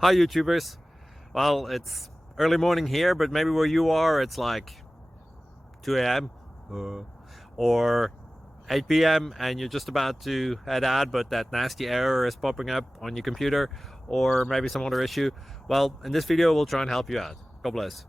Hi YouTubers. Well, it's early morning here, but maybe where you are it's like 2 a.m. Or 8 p.m. and you're just about to head out, but that nasty error is popping up on your computer, or maybe some other issue. Well, in this video we'll try and help you out. God bless.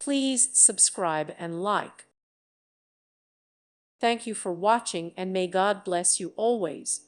Please subscribe and like. Thank you for watching, and may God bless you always.